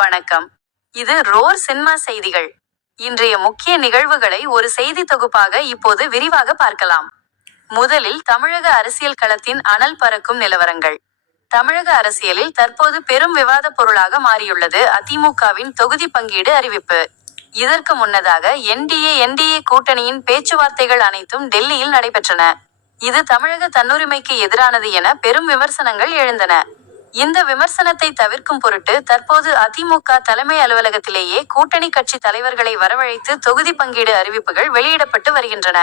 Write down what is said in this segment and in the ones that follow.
வணக்கம். இது roar cinema செய்திகள். இன்றைய முக்கிய நிகழ்வுகளை ஒரு செய்தி தொகுப்பாக இப்போது விரிவாக பார்க்கலாம். முதலில் தமிழக அரசியல் களத்தின் அனல் பறக்கும் நிலவரங்கள். தமிழக அரசியலில் தற்போது பெரும் விவாத பொருளாக மாறியுள்ளது அதிமுகவின் தொகுதி பங்கீடு அறிவிப்பு. இதற்கு முன்னதாக என்டிஏ கூட்டணியின் பேச்சுவார்த்தைகள் அனைத்தும் டெல்லியில் நடைபெற்றன. இது தமிழக தன்னுரிமைக்கு எதிரானது என பெரும் விமர்சனங்கள் எழுந்தன. இந்த விமர்சனத்தை தவிர்க்கும் பொருட்டு தற்போது அதிமுக தலைமை அலுவலகத்திலேயே கூட்டணி கட்சி தலைவர்களை வரவழைத்து தொகுதி பங்கீடு அறிவிப்புகள் வெளியிடப்பட்டு வருகின்றன.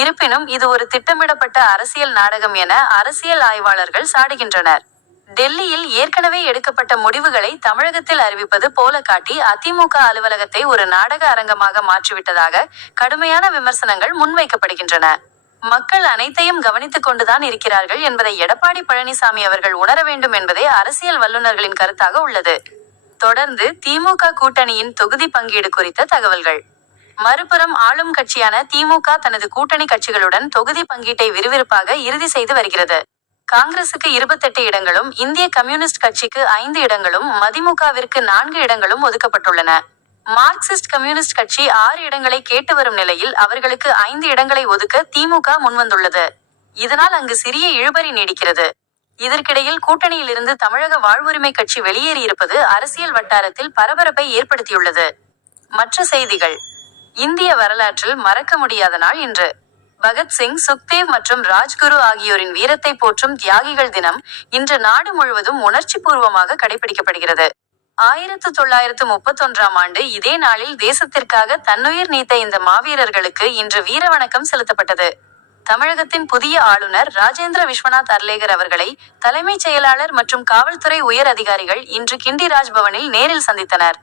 இருப்பினும் இது ஒரு திட்டமிடப்பட்ட அரசியல் நாடகம் என அரசியல் ஆய்வாளர்கள் சாடுகின்றனர். டெல்லியில் ஏற்கனவே எடுக்கப்பட்ட முடிவுகளை தமிழகத்தில் அறிவிப்பது போல காட்டி அதிமுக அலுவலகத்தை ஒரு நாடக அரங்கமாக மாற்றிவிட்டதாக கடுமையான விமர்சனங்கள் முன்வைக்கப்படுகின்றன. மக்கள் அனைத்தையும் கவனித்துக் கொண்டுதான் இருக்கிறார்கள் என்பதை எடப்பாடி பழனிசாமி அவர்கள் உணர வேண்டும் என்பதே அரசியல் வல்லுநர்களின் கருத்தாக உள்ளது. தொடர்ந்து திமுக கூட்டணியின் தொகுதி பங்கீடு குறித்த தகவல்கள். மறுபுறம் ஆளும் கட்சியான திமுக தனது கூட்டணி கட்சிகளுடன் தொகுதி பங்கீட்டை விறுவிறுப்பாக இறுதி செய்து வருகிறது. காங்கிரசுக்கு 28 இடங்களும், இந்திய கம்யூனிஸ்ட் கட்சிக்கு 5 இடங்களும், மதிமுகவிற்கு 4 இடங்களும் ஒதுக்கப்பட்டுள்ளன. மார்க்சிஸ்ட் கம்யூனிஸ்ட் கட்சி 6 இடங்களை கேட்டு வரும் நிலையில் அவர்களுக்கு 5 இடங்களை ஒதுக்க திமுக முன்வந்துள்ளது. இதனால் அங்கு சிறிய இழுபறி நீடிக்கிறது. இதற்கிடையில் கூட்டணியிலிருந்து தமிழக வாழ்வுரிமை கட்சி வெளியேறியிருப்பது அரசியல் வட்டாரத்தில் பரபரப்பை ஏற்படுத்தியுள்ளது. மற்ற செய்திகள். இந்திய வரலாற்றில் மறக்க முடியாத நாள் இன்று. பகத்சிங், சுக்தேவ் மற்றும் ராஜ்குரு ஆகியோரின் வீரத்தை போற்றும் தியாகிகள் தினம் இன்று நாடு முழுவதும் உணர்ச்சி பூர்வமாக கடைபிடிக்கப்படுகிறது. 1931ஆம் ஆண்டு இதே நாளில் தேசத்திற்காக தன்னுயிர் நீத்த இந்த மாவீரர்களுக்கு இன்று வீர வணக்கம் செலுத்தப்பட்டது. தமிழகத்தின் புதிய ஆளுநர் ராஜேந்திர விஸ்வநாத் அர்லேகர் அவர்களை தலைமைச் செயலாளர் மற்றும் காவல்துறை உயர் அதிகாரிகள் இன்று கிண்டி ராஜ்பவனில் நேரில் சந்தித்தனர்.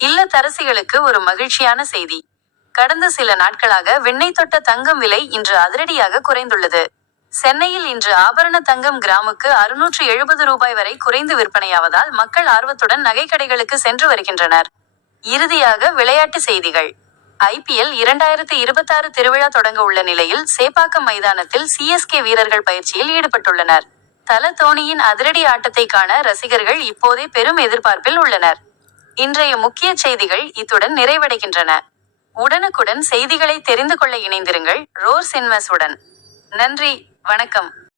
இல்லத்தரசிகளுக்கு ஒரு மகிழ்ச்சியான செய்தி. கடந்த சில நாட்களாக விண்ணை தொட்ட தங்கம் விலை இன்று அதிரடியாக குறைந்துள்ளது. சென்னையில் இன்று ஆபரண தங்கம் கிராமுக்கு 670 ரூபாய் வரை குறைந்து விற்பனையாவதால் மக்கள் ஆர்வத்துடன் நகைக்கடைகளுக்கு சென்று வருகின்றனர். இறுதியாக விளையாட்டு செய்திகள். IPL 2026 திருவிழா தொடங்க உள்ள நிலையில் சேப்பாக்கம் மைதானத்தில் CSK வீரர்கள் பயிற்சியில் ஈடுபட்டுள்ளனர். தல தோனியின் அதிரடி ஆட்டத்தை காண ரசிகர்கள் இப்போதே பெரும் எதிர்பார்ப்பில் உள்ளனர். இன்றைய முக்கிய செய்திகள் இத்துடன் நிறைவடைகின்றன. உடனுக்குடன் செய்திகளை தெரிந்து கொள்ள இணைந்திருங்கள் ரோர் சினிமாஸ் உடன். நன்றி, வணக்கம்.